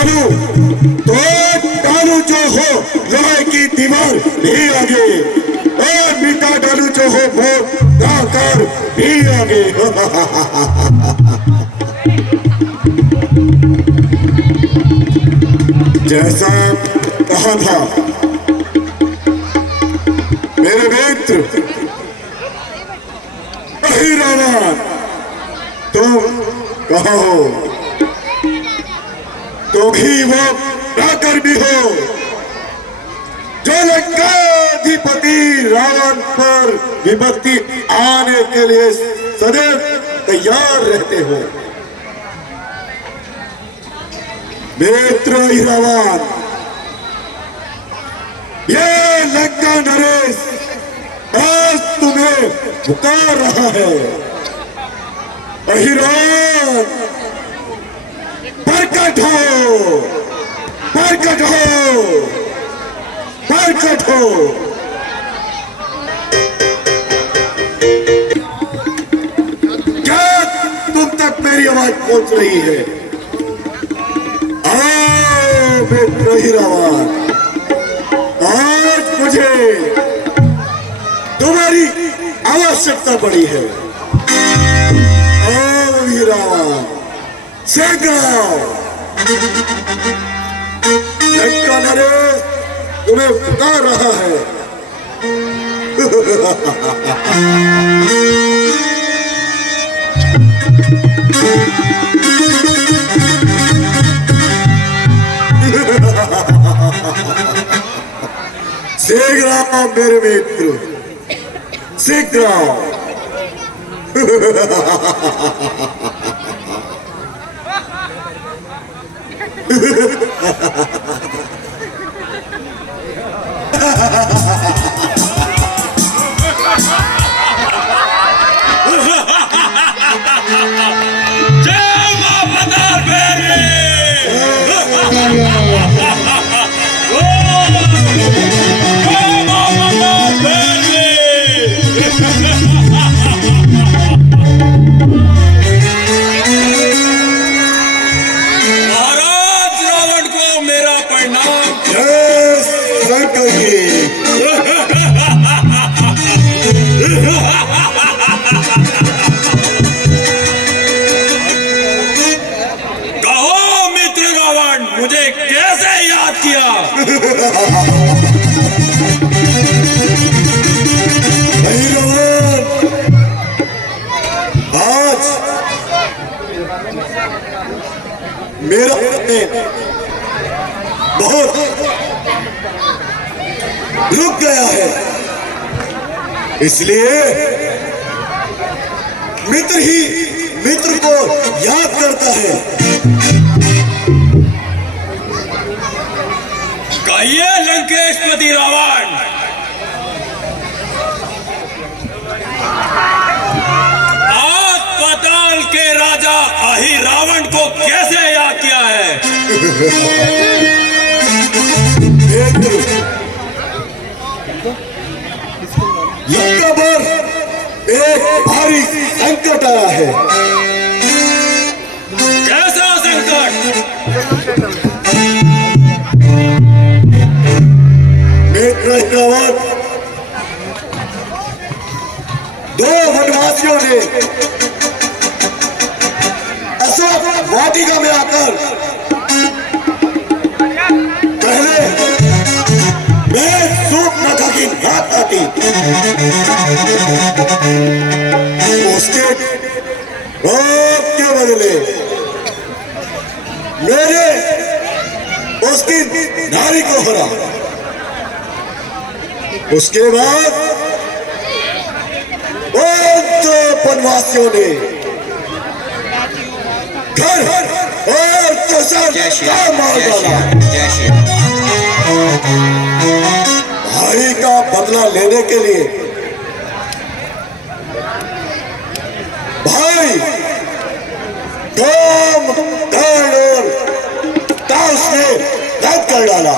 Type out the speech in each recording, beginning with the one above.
डालू तो डालू जो हो लोहे की दीवार भी आगे, और मीठा डालू जो हो वो गाकर भी आगे। जैसा कहा था मेरे मित्र रावण, तुम कहो तो भी वो राकर भी हो जो लंकाधिपति रावण पर विपत्ति आने के लिए सदैव तैयार रहते हो। मित्र रावण, ये लंका नरेश आज तुम्हें पुकार रहा है। अहिरान प्रकट हो, प्रकट हो, प्रकट हो। क्या तुम तक मेरी आवाज पहुंच रही है? आओ मित्र रावण, आज मुझे तुम्हारी आवश्यकता पड़ी है। आओ रावण, सेगाओ, लंका नरेश तुम्हें पुकार रहा है। शीघ्र मेरे मित्र, शीघ्र। आज मेरा बहुत रुक गया है, इसलिए मित्र ही मित्र को याद करता है। कहिए लंकेशपति रावण, आज पाताल के राजा अहि रावण को कैसे याद किया है? लंका पर एक भारी संकट आया है। कैसा संकट? रावण, दो वनवासियों ने अशोक वाटिका में आकर पहले मैं सूर्पनखा की नाक काटी, उसके रोग के बदले मेरे उसकी नारी को हरा। उसके बाद उन दो वनवासियों ने घर और का मार डाला। भाई का बदला लेने के लिए भाई काम कर्ण और ताश ने रद्द कर डाला।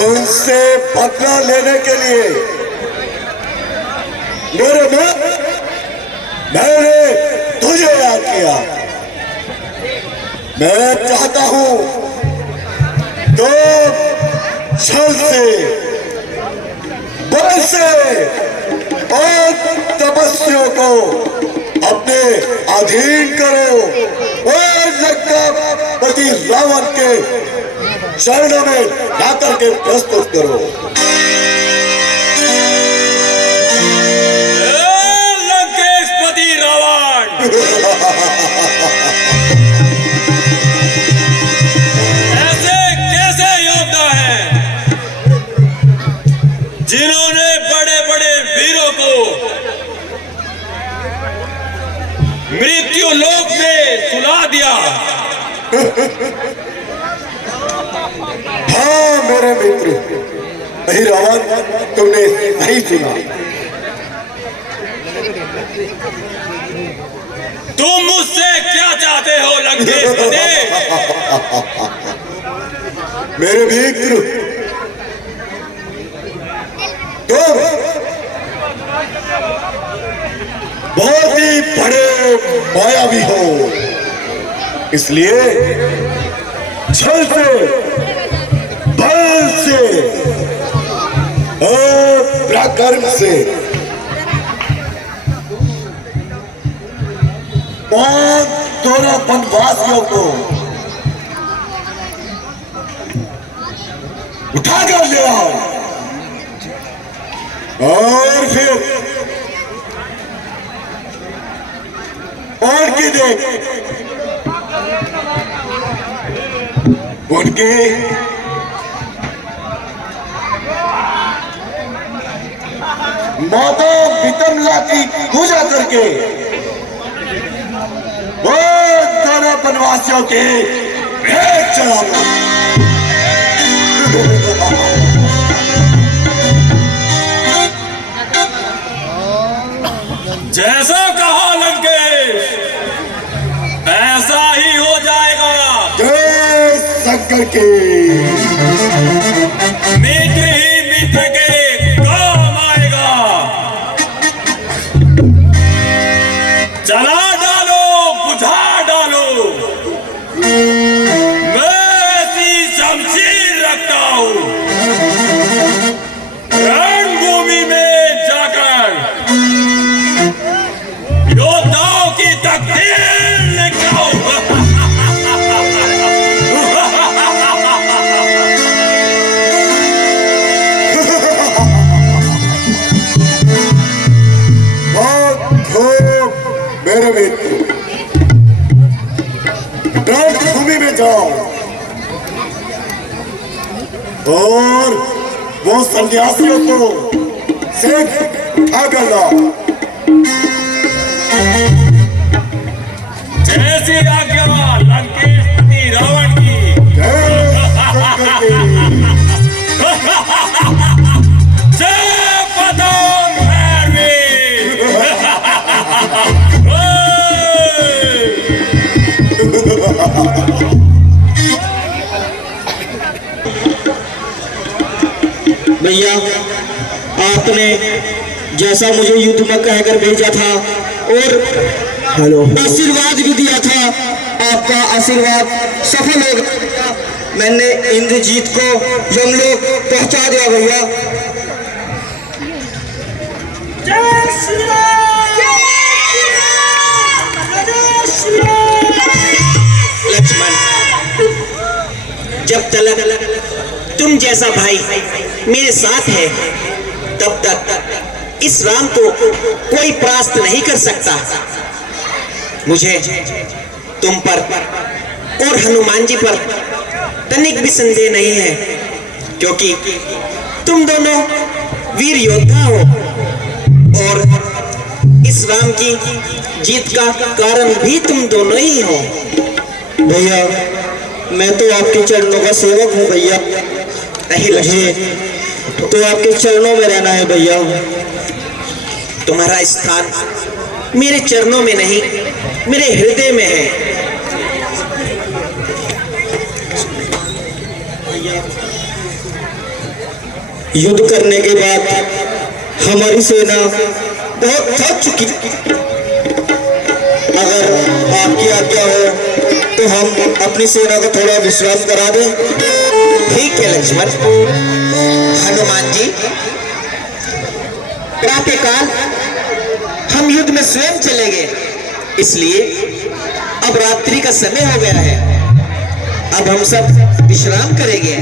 उनसे बदला लेने के लिए मैंने तुझे याद किया। मैं चाहता हूं तो छल से, बल से और तपस्या को अपने अधीन करो और लंकापति रावण के शरणों में जाकर के प्रस्तुत करो। लंकेशपति रावण, ऐसे कैसे योद्धा हैं जिन्होंने बड़े बड़े वीरों को मृत्यु लोक में सुला दिया। हाँ मेरे मित्र, नहीं रावण, तुमने सही सुना। तुम मुझसे क्या चाहते हो लंकेशपति? मेरे मित्र, तुम बहुत ही बड़े मायावी हो, इसलिए छल से, बल से और पराक्रम से और दोनों वनवासियों को उठाकर ले आओ और फिर और की देख उनके माता वितमला की पूजा करके वो दोनों वनवासियों के भेंट चढ़ाऊंगा। जैसा कहा लंकेश, ऐसा ही हो जाएगा। जय शंकर के। मित्र ही मित्र के काम आएगा। जला डालो, बुझा डालो, मैं ऐसी शमशीर रखता हूं। रणभूमि में जाकर योद्धाओं की तकदीर लिखाओ। मेरे मित्र, रणभूमि में जाओ और वो सन्यासियों को सिर्फ उठाकर लाओ। जैसी आज्ञा लंकेशपति रावण की। जय शंकर के। जय पतंग भैरवी। भैया, आपने जैसा मुझे युद्ध में कहकर भेजा था और आशीर्वाद भी दिया था, आपका आशीर्वाद सफल हो गया। मैंने इंद्रजीत को यमलोक पहुंचा दिया भैया। जय श्री राम, जय श्री राम। लक्ष्मण, जब तक तुम जैसा भाई मेरे साथ है, तब तक इस राम को कोई परास्त नहीं कर सकता। मुझे तुम पर और हनुमान जी पर तनिक भी संदेह नहीं है, क्योंकि तुम दोनों वीर योद्धा हो और इस राम की जीत का कारण भी तुम दोनों ही हो। भैया, मैं तो आपके चरणों का सेवक हूँ भैया। नहीं, तो आपके चरणों में रहना है भैया। तुम्हारा स्थान मेरे चरणों में नहीं, मेरे हृदय में है। युद्ध करने के बाद हमारी सेना बहुत थक चुकी। अगर आपकी आज्ञा हो तो हम अपने अपनी सेना को थोड़ा विश्राम करा दे। ठीक है लक्ष्मण। हनुमान जी, प्रातःकाल हम युद्ध में स्वयं चले गए, इसलिए अब रात्रि का समय हो गया है। अब हम सब विश्राम करेंगे।